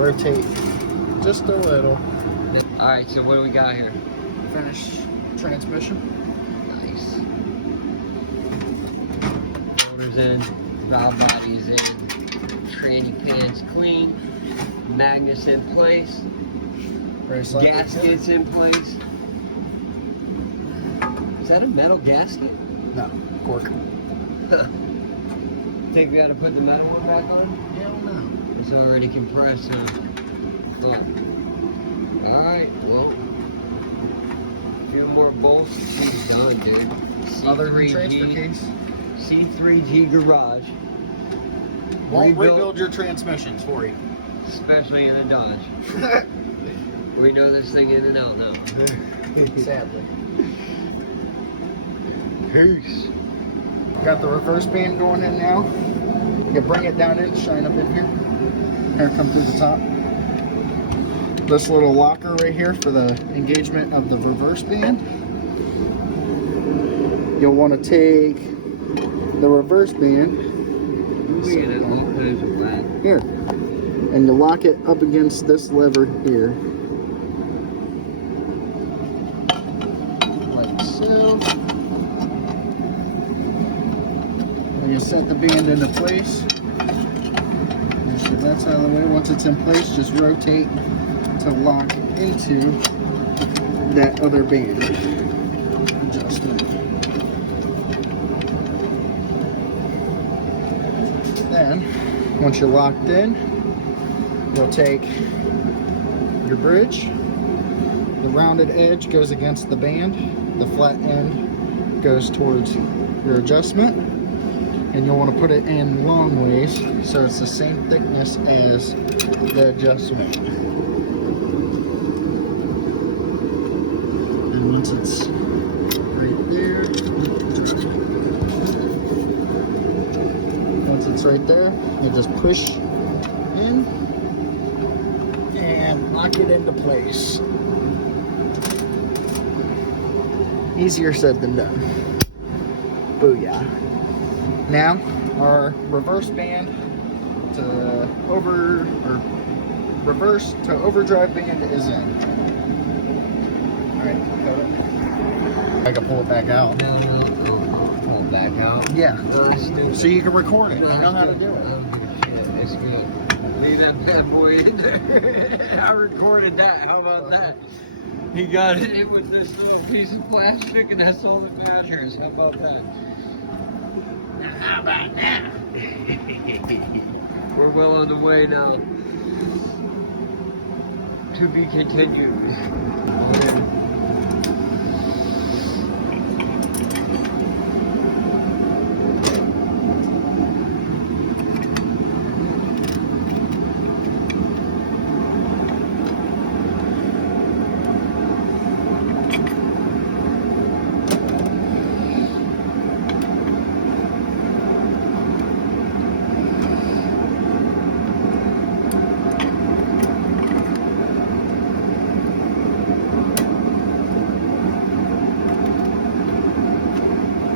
rotate just a little. Alright, so what do we got here? Finish transmission. Nice. Motors in, valve body's in, tranny pan's clean, magnets in place, gaskets in place. Is that a metal gasket? No, cork. Think we gotta put the metal one back on? Hell no. It's already compressed, huh? Oh. Alright, well. A few more bolts, she's done, dude. Other than transfer C3G, case. C3G Garage. Won't rebuild your transmissions for you. Especially in a Dodge. We know this thing in and out now. Sadly. Peace. Got the reverse band going in now. You can bring it down in, shine up in here. Here, come through the top. This little locker right here for the engagement of the reverse band. You'll want to take the reverse band here, and you lock it up against this lever here, like so. And you set the band into place. Make sure that's out of the way. Once it's in place, just rotate to lock into that other band adjustment. Then, once you're locked in, you'll take your bridge. The rounded edge goes against the band. The flat end goes towards your adjustment. And you'll want to put it in long ways so it's the same thickness as the adjustment. And once it's right there, it's right there, you just push in and lock it into place. Easier said than done. Booyah. Now our reverse band to reverse to overdrive band is in. Alright, I can pull it back out. Pull it back out? Yeah. So you can record it. I know how to do it. Oh, shit, that's good. Leave that bad boy in there. I recorded that. How about that? He got it in with this little piece of plastic, and that's all that matters. How about that? Now, how about that? We're well on the way now. To be continued.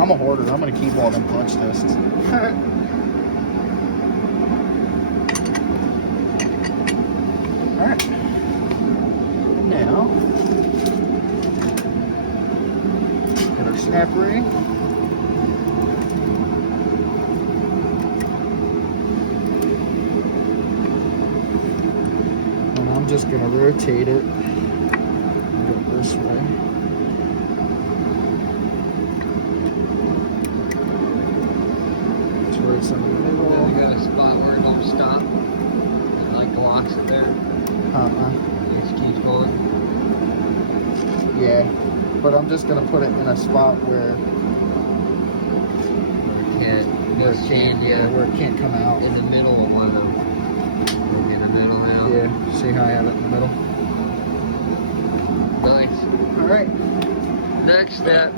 I'm a hoarder. I'm going to keep all them punch lists. Alright. Now, get our snap ring. And I'm just going to rotate it. Go this way. It's in the middle. Yeah, we got a spot where it don't stop. It like blocks it there. It just keeps going. Yeah, but I'm just gonna put it in a spot where it can't, where it can't come out. In the middle of one of them. Maybe in the middle now. Yeah, see how I have it in the middle? Nice. Alright. Next step.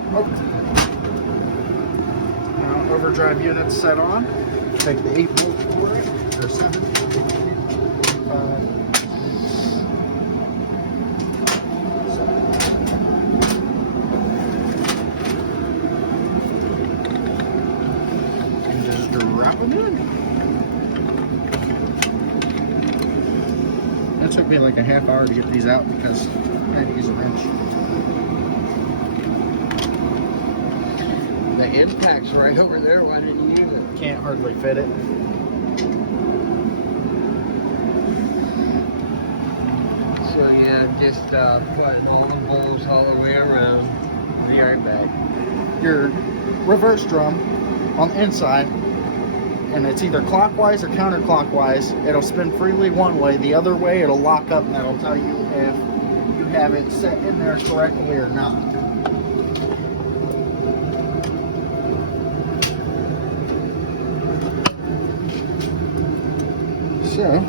Now overdrive unit's set on. Take the 8-volt cord, or 7. And just drop them in. took me like a half hour to get these out because I had to use a wrench. The impact's right over there. Why didn't you use it? Can't hardly fit it. So yeah, just putting all the bolts all the way around. Be right back. Your reverse drum on the inside, and it's either clockwise or counterclockwise. It'll spin freely one way, the other way it'll lock up, and that'll tell you if you have it set in there correctly or not. So,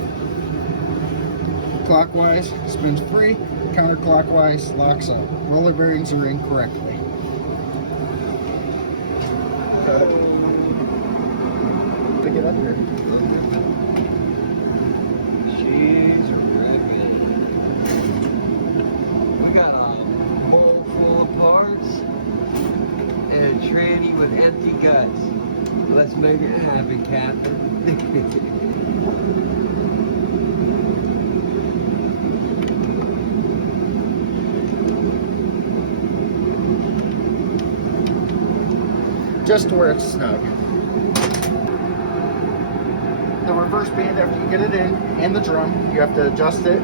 clockwise spins free, counterclockwise locks up. Roller bearings are in correctly. Pick it up here. She's ripping. We got a bowl full of parts and a tranny with empty guts. Let's make it happy, Captain. Just where it's snug. The reverse band, after you get it in, and the drum, you have to adjust it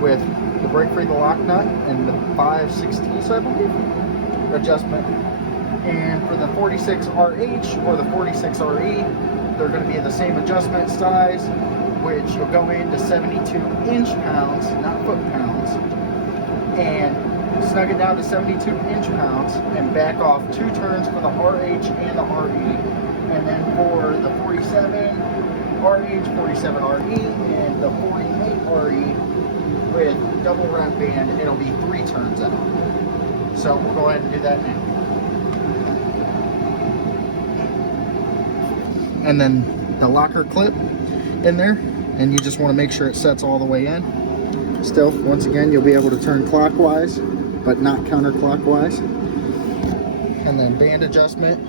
with the brake free, the lock nut, and the 5/16, I believe, adjustment. And for the 46RH or the 46RE, they're going to be the same adjustment size, which you'll go into 72 inch-pounds, not foot-pounds, and snug it down to 72 inch-pounds and back off 2 turns for the RH and the RE. And then for the 47RH, 47RE, and the 48RE with double wrap band, it'll be 3 turns out. So we'll go ahead and do that now. And then the locker clip in there, and you just want to make sure it sets all the way in. Still, once again, you'll be able to turn clockwise, but not counterclockwise. And then band adjustment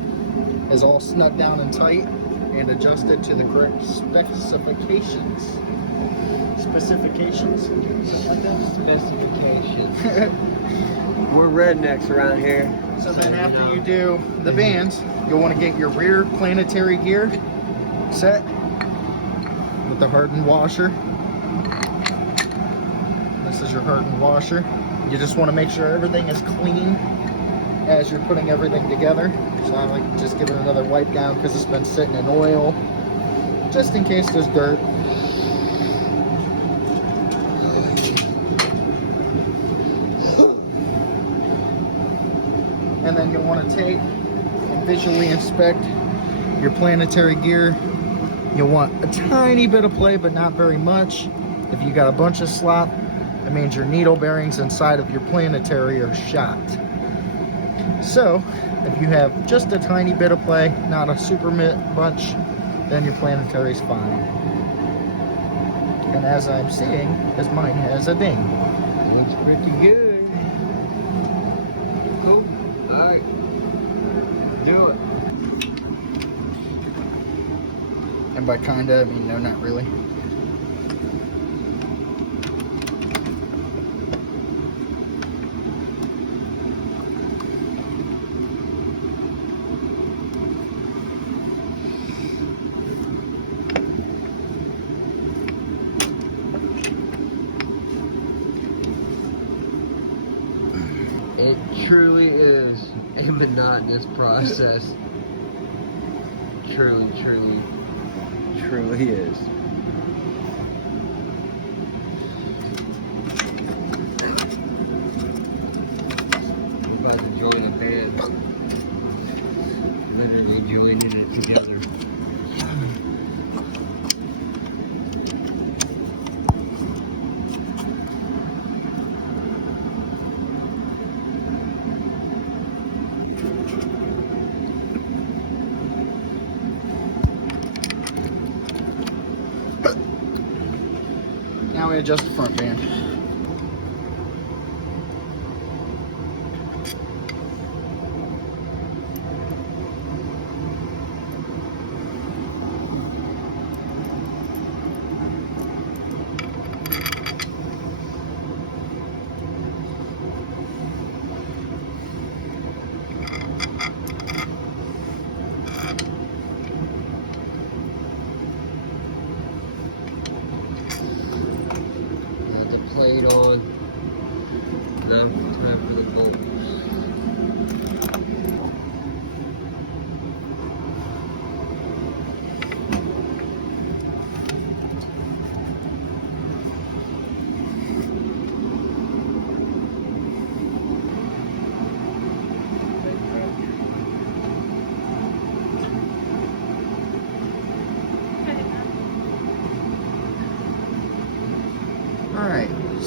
is all snug down and tight and adjusted to the correct specifications. Specifications? Specifications. We're rednecks around here. So then after you do the bands, you'll want to get your rear planetary gear set with the hardened washer. This is your hardened washer. You just want to make sure everything is clean as you're putting everything together. So I like to just give it another wipe down because it's been sitting in oil, just in case there's dirt. And then you'll want to take and visually inspect your planetary gear. You'll want a tiny bit of play, but not very much. If you got a bunch of slop, it means your needle bearings inside of your planetary are shot. So, if you have just a tiny bit of play, not a super bunch, then your planetary's fine. And as I'm seeing, as mine has a ding. Looks pretty good. Cool. Alright. Do it. And by kinda, I mean no, not really. It truly is a monotonous process. Truly is. We're about to join a band. Literally joining it together. Now we adjust the front band.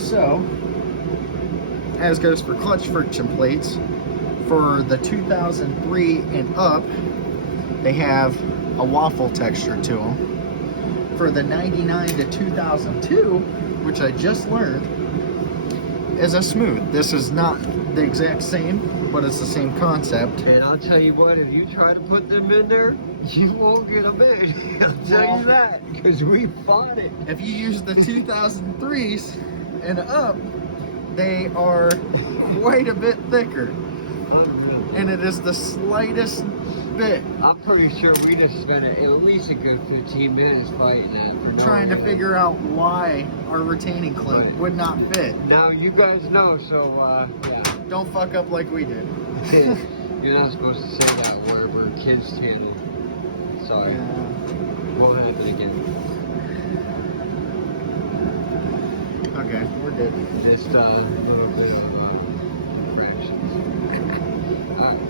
So, as goes for clutch friction plates, for the 2003 and up, they have a waffle texture to them. For the 99 to 2002, which I just learned, is a smooth. This is not the exact same, but it's the same concept. And I'll tell you what, if you try to put them in there, you won't get them in. I'll tell you that, because we fought it. If you use the 2003s and up, they are quite a bit thicker. And it is the slightest bit. I'm pretty sure we just spent at least a good 15 minutes fighting that. For no Trying to reason. figure out why our retaining clip Right. would not fit. Now you guys know, so yeah. Don't fuck up like we did. You're not supposed to say that word. We're kids channel. Sorry. Won't happen again. Okay, we're good. Just a little bit of fractions. Alright.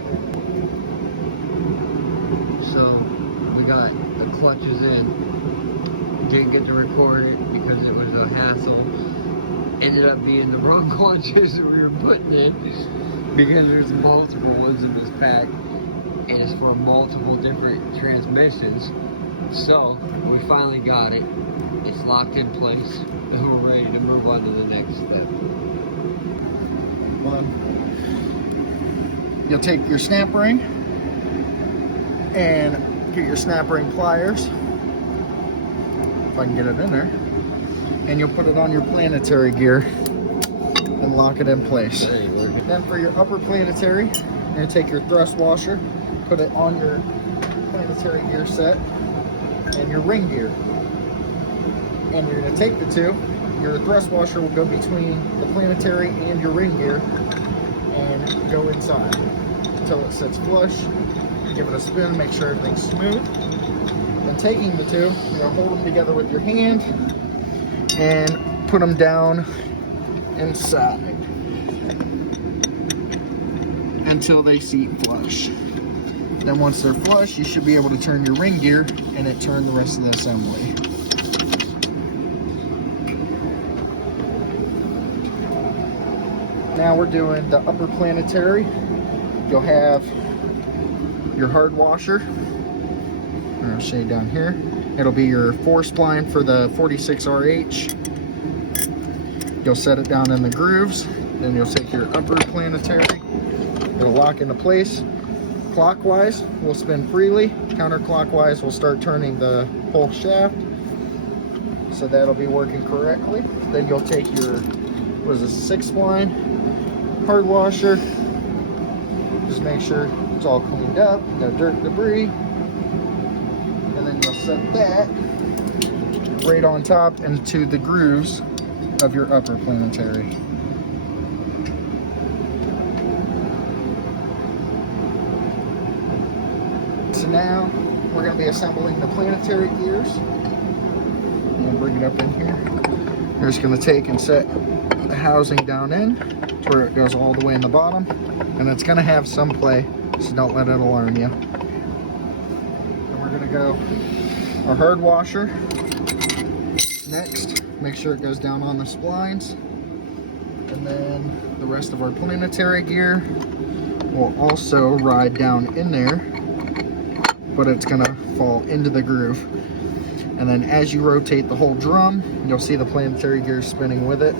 So we got the clutches in. Didn't get to record it because it was a hassle. Ended up being the wrong clutches that we were putting in because there's multiple ones in this pack and it's for multiple different transmissions. So we finally got it. It's locked in place and we're ready to move on to the next step. You'll take your snap ring and get your snap ring pliers, if I can get it in there, and you'll put it on your planetary gear and lock it in place. That ain't working. Then for your upper planetary, you're going to take your thrust washer, put it on your planetary gear set and your ring gear. And you're going to take the two, your thrust washer will go between the planetary and your ring gear and go inside until it sits flush. Give it a spin, make sure everything's smooth. Then taking the two, you're going to hold them together with your hand and put them down inside until they seat flush. Then once they're flush, you should be able to turn your ring gear and it turned the rest of the assembly. Now we're doing the upper planetary. You'll have your hard washer. I'll show you down here. It'll be your 4-spline for the 46RH. You'll set it down in the grooves. Then you'll take your upper planetary. It'll lock into place. Clockwise will spin freely. Counterclockwise will start turning the whole shaft. So that'll be working correctly. Then you'll take your, 6-spline hard washer. Just make sure it's all cleaned up, no dirt, debris. And then you'll set that right on top into the grooves of your upper planetary. So now we're going to be assembling the planetary gears. I'm going to bring it up in here. You're just going to take and set the housing down in where it goes all the way in the bottom, and it's going to have some play, so don't let it alarm you. Then we're going to go our hard washer next. Make sure it goes down on the splines, and then the rest of our planetary gear will also ride down in there, but it's going to fall into the groove. And then as you rotate the whole drum, you'll see the planetary gear spinning with it.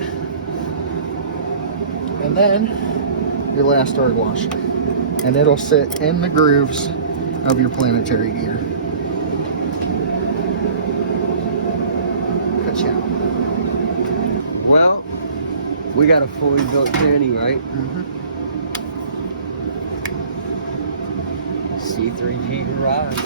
And then your last hard washer. And it'll sit in the grooves of your planetary gear. Ka-chow. Well, we got a fully built tranny, right? Mm-hmm. C3G Garage.